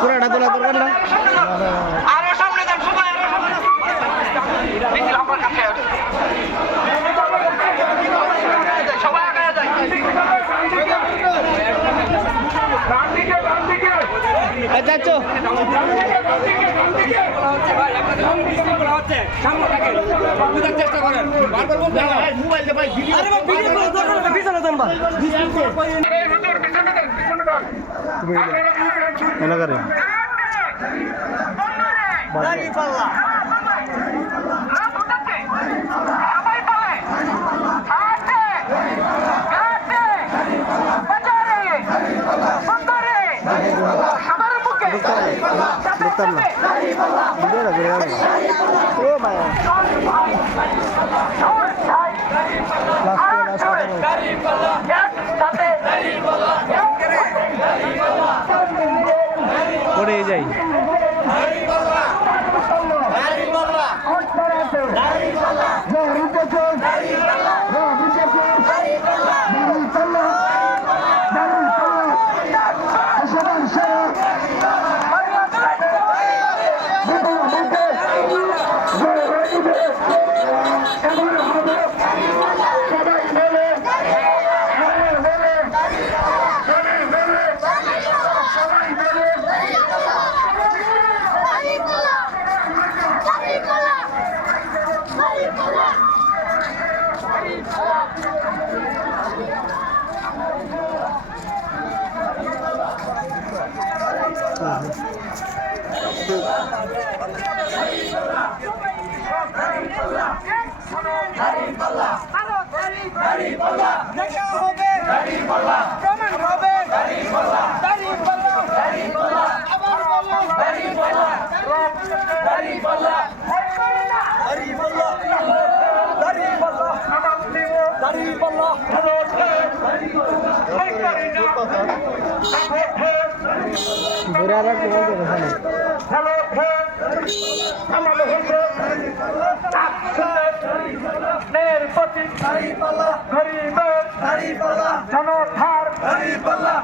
পুরাটা তোলা দরকার না যাচ্ছ চেষ্টা করেন পড়ে যাই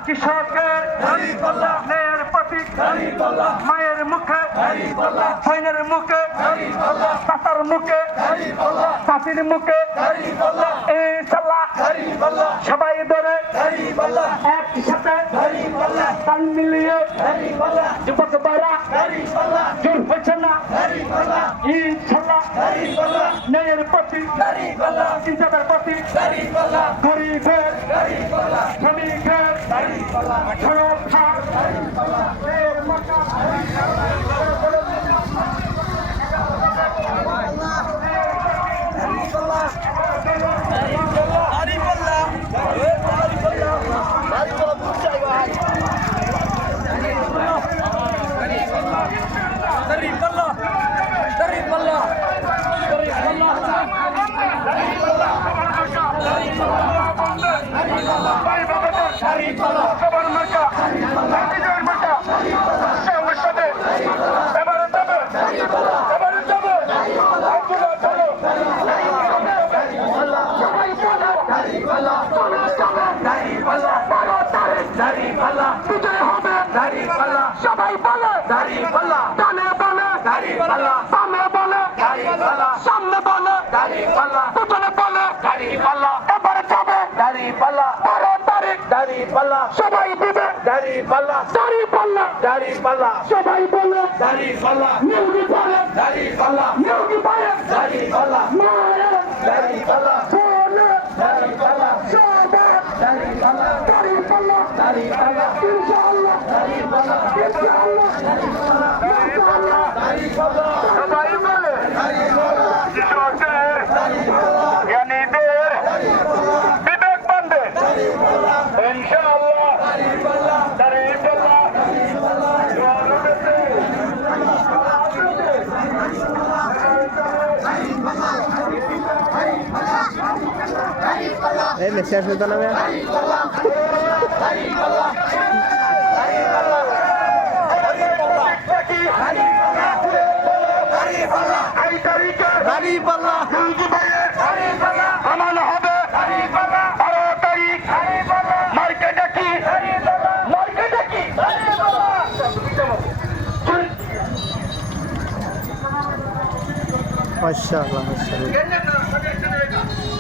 কৃষকের ন্যায়ের প্রতীক মায়ের মুখে সৈন্যের মুখে চাচার মুখে চাষির মুখে ইনশাল্লাহ সবাই ধরে একসাথে তাল মিলিয়ে যুবক ভাইরা জোর হয়েছে না ইনশাল্লাহ ন্যায়ের প্রতি ইনসাফের প্রতি গরিবের শ্রমিকের সুরক্ষা সবাই বলে ডানে বলে সামনে বলে সামনে বলে পিছনে বলে এবারে যাবে 12 তারিখ সবাই দিবে দাঁড়িপাল্লা সবাই বলে নিয়োগী বলে নিয়োগী বলে মায়ের বলে সবার দাঁড়িপাল্লা ইনশাআল্লাহ সবাই বলে কৃষকের জ্ঞানীদের বিবেকবানদের ইনশাআল্লাহ দাঁড়িপাল্লা শেষ হতো না দাঁড়িপাল্লা মাশাআল্লাহ মাশাআল্লাহ।